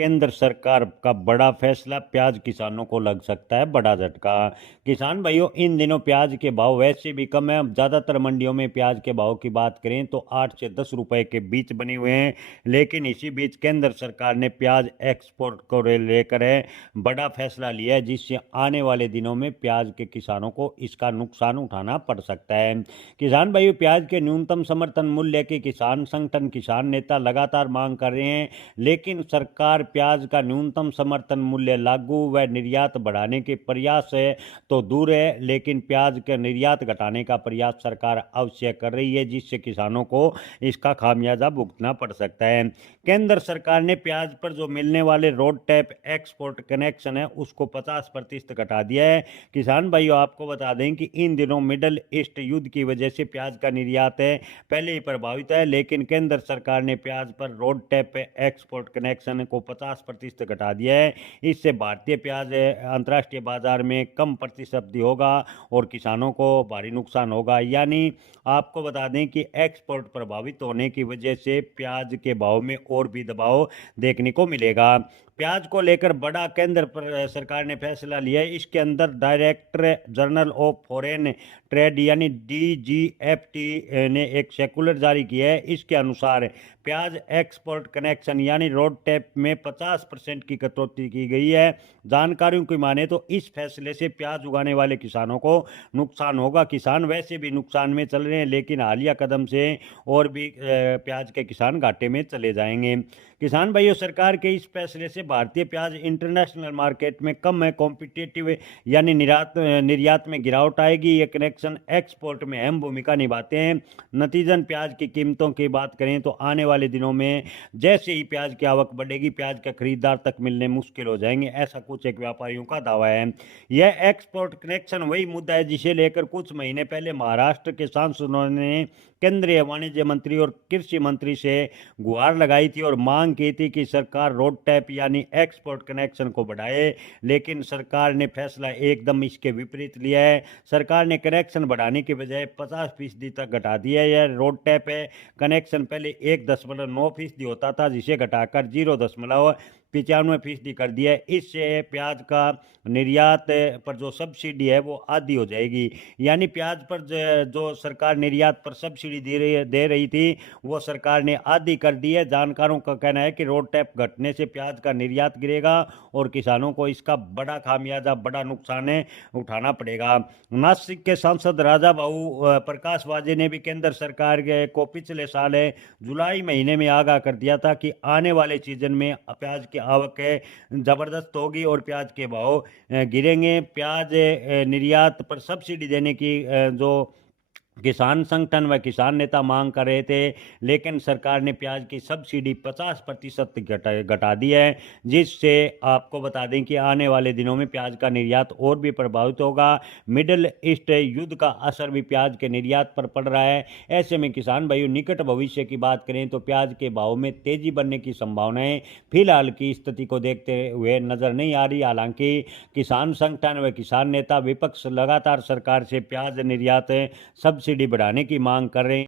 केंद्र सरकार का बड़ा फैसला, प्याज किसानों को लग सकता है बड़ा झटका। किसान भाइयों, इन दिनों प्याज के भाव वैसे भी कम है। अब ज़्यादातर मंडियों में प्याज के भाव की बात करें तो 8 से 10 रुपए के बीच बने हुए हैं। लेकिन इसी बीच केंद्र सरकार ने प्याज एक्सपोर्ट को लेकर बड़ा फैसला लिया है, जिससे आने वाले दिनों में प्याज के किसानों को इसका नुकसान उठाना पड़ सकता है। किसान भाइयों, प्याज के न्यूनतम समर्थन मूल्य की किसान संगठन, किसान नेता लगातार मांग कर रहे हैं, लेकिन सरकार प्याज का न्यूनतम समर्थन मूल्य लागू व निर्यात बढ़ाने के प्रयास है तो दूर है, लेकिन प्याज का निर्यात घटाने का प्रयास सरकार अवश्य कर रही है, जिससे किसानों को इसका खामियाजा भुगतना पड़ सकता है। केंद्र सरकार ने प्याज पर जो मिलने वाले रोड टैप एक्सपोर्ट कनेक्शन है उसको 50% घटा दिया है। किसान भाइयों, आपको बता दें कि इन दिनों मिडल ईस्ट युद्ध की वजह से प्याज का निर्यात है पहले ही प्रभावित है, लेकिन केंद्र सरकार ने प्याज पर रोड टैप एक्सपोर्ट कनेक्शन को 50% घटा दिया है। इससे भारतीय प्याज अंतर्राष्ट्रीय बाजार में कम प्रतिस्पर्धी होगा और किसानों को भारी नुकसान होगा। यानी आपको बता दें कि एक्सपोर्ट प्रभावित होने की वजह से प्याज के भाव में और भी दबाव देखने को मिलेगा। प्याज को लेकर बड़ा केंद्र सरकार ने फैसला लिया है। इसके अंदर director general of foreign trade यानी DGFT ने एक सर्कुलर जारी किया है। इसके अनुसार प्याज एक्सपोर्ट कनेक्शन यानी रोड टैप में 50% की कटौती की गई है। जानकारियों की माने तो इस फैसले से प्याज उगाने वाले किसानों को नुकसान होगा। किसान वैसे भी नुकसान में चल रहे हैं, लेकिन हालिया कदम से और भी प्याज के किसान घाटे में चले जाएंगे। किसान भाइयों, सरकार के इस फैसले से भारतीय प्याज इंटरनेशनल मार्केट में कम है कॉम्पिटिटिव यानी निर्यात में गिरावट आएगी। ये कनेक्शन एक्सपोर्ट में अहम भूमिका निभाते हैं। नतीजन प्याज की कीमतों की बात करें तो आने वाले दिनों में जैसे ही प्याज की आवक बढ़ेगी, प्याज के खरीदार तक मिलने मुश्किल हो जाएंगे, ऐसा कुछ एक व्यापारियों का दावा है। यह एक्सपोर्ट कनेक्शन वही मुद्दा है जिसे लेकर कुछ महीने पहले महाराष्ट्र के सांसदों ने केंद्रीय वाणिज्य मंत्री और कृषि मंत्री से गुहार लगाई थी और मांग की थी कि सरकार रोड टैप यानी एक्सपोर्ट कनेक्शन को बढ़ाए, लेकिन सरकार ने फैसला एकदम इसके विपरीत लिया है। सरकार ने कनेक्शन बढ़ाने के बजाय 50% तक घटा दिया है। यह रोड टैप है कनेक्शन पहले 1.9% होता था, जिसे घटाकर 0.95% कर दिया है। इससे प्याज का निर्यात पर जो सब्सिडी है वो आधी हो जाएगी। यानी प्याज पर जो सरकार निर्यात पर सब्सिडी दे रही थी वो सरकार ने आधी कर दी है। जानकारों का कहना है कि रोड टैप घटने से प्याज का निर्यात गिरेगा और किसानों को इसका बड़ा खामियाजा, बड़ा नुकसान उठाना पड़ेगा। नासिक के सांसद राजा भाऊ प्रकाश वाजे ने भी केंद्र सरकार को पिछले साल जुलाई महीने में आगाह कर दिया था कि आने वाले सीजन में प्याज की आवक जबरदस्त होगी और प्याज के भाव गिरेंगे। प्याज निर्यात पर सब्सिडी देने की जो किसान संगठन व किसान नेता मांग कर रहे थे, लेकिन सरकार ने प्याज की सब्सिडी 50% घटा दी है, जिससे आपको बता दें कि आने वाले दिनों में प्याज का निर्यात और भी प्रभावित होगा। मिडिल ईस्ट युद्ध का असर भी प्याज के निर्यात पर पड़ रहा है। ऐसे में किसान भाइयों, निकट भविष्य की बात करें तो प्याज के भाव में तेजी बढ़ने की संभावनाएं फिलहाल की स्थिति को देखते हुए नजर नहीं आ रही। हालांकि किसान संगठन व किसान नेता विपक्ष लगातार सरकार से प्याज निर्यात सब्सिडी बढ़ाने की मांग कर रहे हैं।